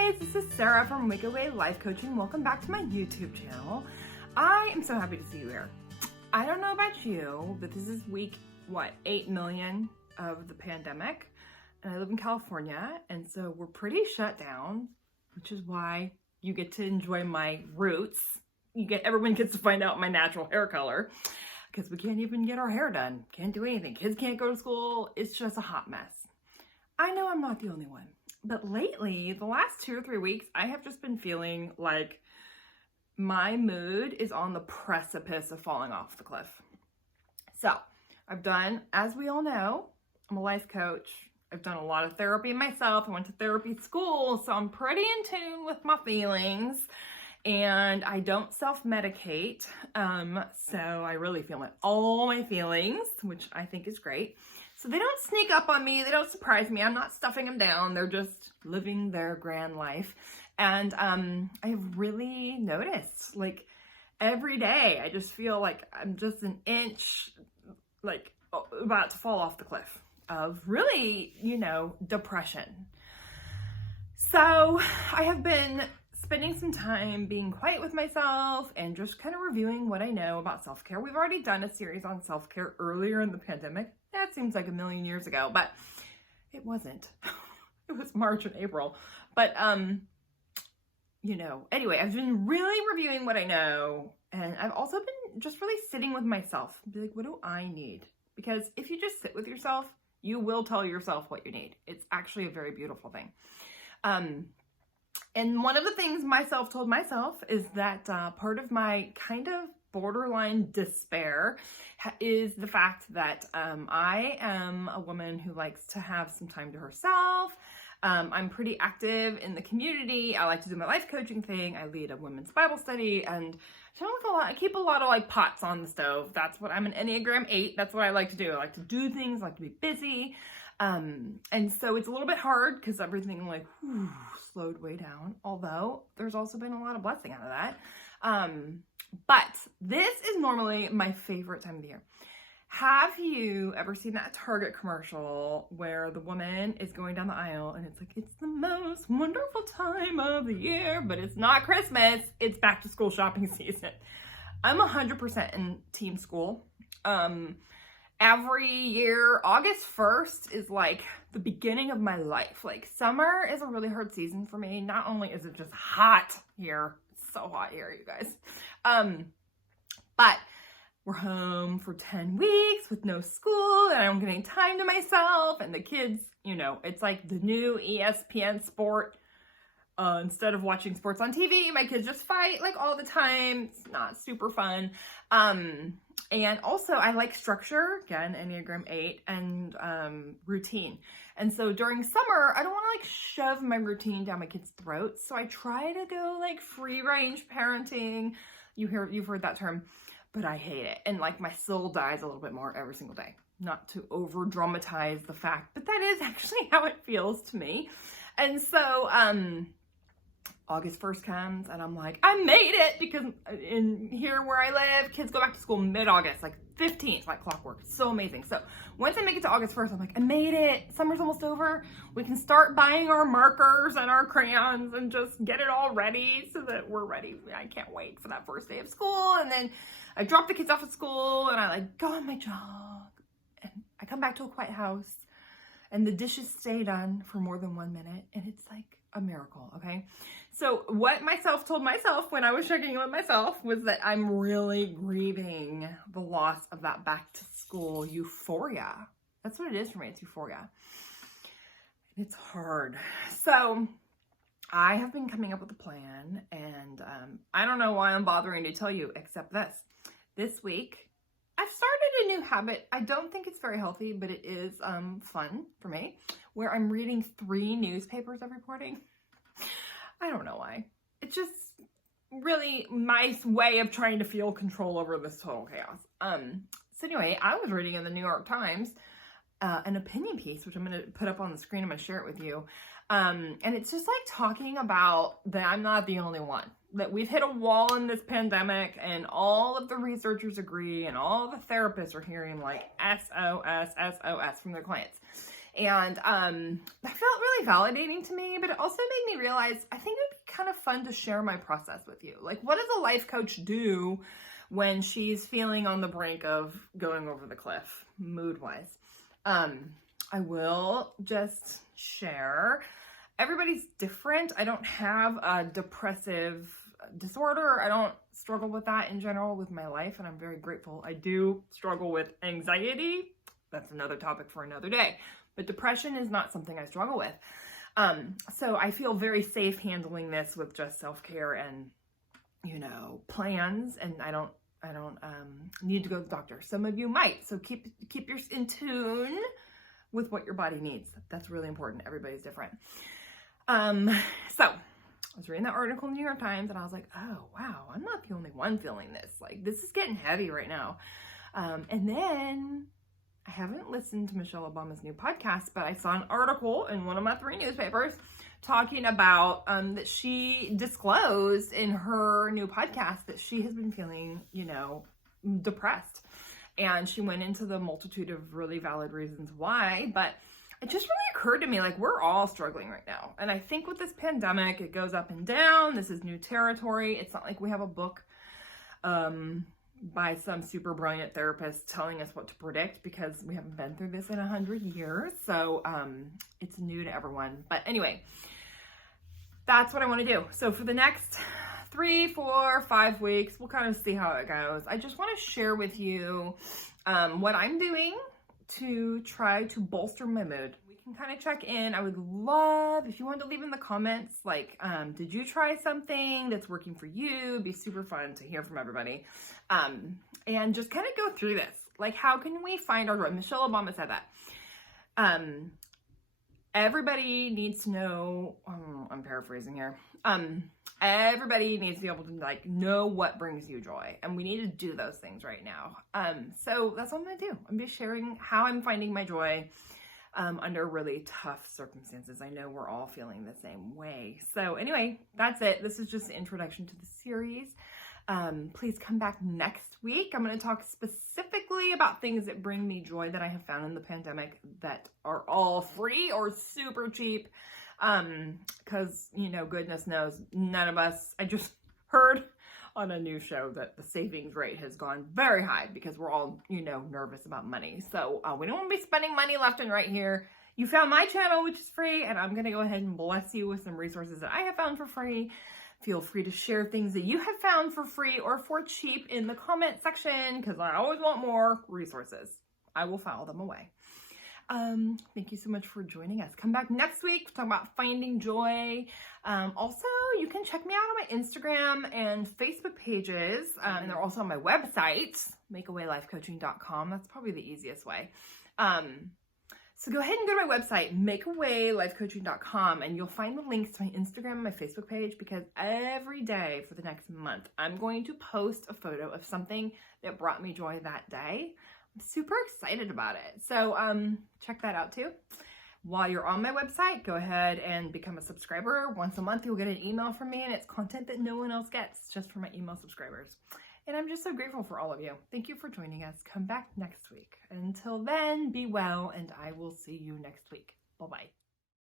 guys, this is Sarah from Wake Away Life Coaching. Welcome back to my YouTube channel. I am so happy to see you here. I don't know about you, but this is week, 8 million of the pandemic. And I live in California, and so we're pretty shut down, which is why you get to enjoy my roots. Everyone gets to find out my natural hair color, because we can't even get our hair done. Can't do anything. Kids can't go to school. It's just a hot mess. I know I'm not the only one. But lately, the last 2 or 3 weeks, I have just been feeling like my mood is on the precipice of falling off the cliff. So I've done, as we all know, I'm a life coach. I've done a lot of therapy myself. I went to therapy school, so I'm pretty in tune with my feelings. And I don't self-medicate, so I really feel all my feelings, which I think is great. So they don't sneak up on me. They don't surprise me. I'm not stuffing them down. They're just living their grand life. And I have really noticed, like, every day, I just feel like I'm just an inch, like, about to fall off the cliff of really, depression. So I have been spending some time being quiet with myself and just kind of reviewing what I know about self-care. We've already done a series on self-care earlier in the pandemic. That seems like a million years ago, but it wasn't. It was March and April. But, anyway, I've been really reviewing what I know, and I've also been just really sitting with myself. Be like, what do I need? Because if you just sit with yourself, you will tell yourself what you need. It's actually a very beautiful thing. And one of the things myself told myself is that part of my kind of borderline despair is the fact that I am a woman who likes to have some time to herself. I'm pretty active in the community. I like to do my life coaching thing. I lead a women's Bible study, and I keep a lot of like pots on the stove. I'm an Enneagram 8. That's what I like to do. I like to do things, I like to be busy. And so it's a little bit hard because everything slowed way down, although there's also been a lot of blessing out of that. But this is normally my favorite time of the year. Have you ever seen that Target commercial where the woman is going down the aisle and it's like, it's the most wonderful time of the year, but it's not Christmas, it's back to school shopping season. I'm 100% in team school. Every year, August 1st is like the beginning of my life. Like, summer is a really hard season for me. Not only is it just hot here, it's so hot here, you guys. But we're home for 10 weeks with no school, and I'm getting time to myself, and the kids, it's like the new ESPN sport. Instead of watching sports on TV, my kids just fight like all the time. It's not super fun. And also I like structure, again, Enneagram 8, and routine. And so during summer, I don't want to like shove my routine down my kids' throats. So I try to go like free range parenting. You've heard that term, but I hate it. And like my soul dies a little bit more every single day. Not to over dramatize the fact, but that is actually how it feels to me. And so, August 1st comes and I'm like, I made it, because in here where I live, kids go back to school mid-August, like 15th, like clockwork. It's so amazing. So once I make it to August 1st, I'm like, I made it. Summer's almost over. We can start buying our markers and our crayons and just get it all ready so that we're ready. I can't wait for that first day of school. And then I drop the kids off at school and I like go on my jog, and I come back to a quiet house and the dishes stay done for more than 1 minute. And it's like a miracle, okay? So what myself told myself when I was checking in with myself was that I'm really grieving the loss of that back to school euphoria. That's what it is for me. It's euphoria. It's hard. So I have been coming up with a plan, and I don't know why I'm bothering to tell you except this. This week, I've started a new habit. I don't think it's very healthy, but it is fun for me, where I'm reading 3 newspapers every morning. I don't know why. It's just really my way of trying to feel control over this total chaos. So anyway, I was reading in the New York Times an opinion piece, which I'm going to put up on the screen. I'm going to share it with you. And it's just like talking about that I'm not the only one. That we've hit a wall in this pandemic, and all of the researchers agree, and all the therapists are hearing like SOS, SOS from their clients. And that felt really validating to me, but it also made me realize I think it would be kind of fun to share my process with you. Like, what does a life coach do when she's feeling on the brink of going over the cliff, mood-wise? I will just share. Everybody's different. I don't have a depressive disorder. I don't struggle with that in general with my life, and I'm very grateful. I do struggle with anxiety. That's another topic for another day. But depression is not something I struggle with. So I feel very safe handling this with just self-care and, plans, and I don't need to go to the doctor. Some of you might, so keep yours in tune with what your body needs. That's really important. Everybody's different. So I was reading that article in the New York Times, and I was like, oh, wow, I'm not the only one feeling this. Like, this is getting heavy right now. And then I haven't listened to Michelle Obama's new podcast, but I saw an article in one of my 3 newspapers talking about that she disclosed in her new podcast that she has been feeling, depressed. And she went into the multitude of really valid reasons why, but it just really occurred to me, like, we're all struggling right now. And I think with this pandemic, it goes up and down. This is new territory. It's not like we have a book by some super brilliant therapist telling us what to predict, because we haven't been through this in 100 years. So it's new to everyone. But anyway, that's what I want to do. So for the next 3, 4, 5 weeks, we'll kind of see how it goes. I just want to share with you what I'm doing to try to bolster my mood. We can kind of check in. I would love if you wanted to leave in the comments, like, did you try something that's working for you? It'd be super fun to hear from everybody. And just kind of go through this. Like, how can we find our joy? Michelle Obama said that. Everybody needs to know, I'm paraphrasing here. Everybody needs to be able to know what brings you joy, and we need to do those things right now. So that's what I'm gonna do. I'm just sharing how I'm finding my joy under really tough circumstances. I know we're all feeling the same way. So anyway, that's it. This is just an introduction to the series. Please come back next week. I'm going to talk specifically about things that bring me joy that I have found in the pandemic that are all free or super cheap. Because, goodness knows, none of us, I just heard on a new show that the savings rate has gone very high because we're all, nervous about money. So we don't want to be spending money left and right here. You found my channel, which is free, and I'm going to go ahead and bless you with some resources that I have found for free. Feel free to share things that you have found for free or for cheap in the comment section, because I always want more resources. I will file them away. Thank you so much for joining us. Come back next week to talk about finding joy. Also, you can check me out on my Instagram and Facebook pages, and they're also on my website, makeawaylifecoaching.com. That's probably the easiest way. So go ahead and go to my website, makeawaylifecoaching.com, and you'll find the links to my Instagram and my Facebook page, because every day for the next month, I'm going to post a photo of something that brought me joy that day. I'm super excited about it. So check that out too. While you're on my website, go ahead and become a subscriber. Once a month, you'll get an email from me, and it's content that no one else gets, just for my email subscribers. And I'm just so grateful for all of you. Thank you for joining us. Come back next week. Until then, be well, and I will see you next week. Bye-bye.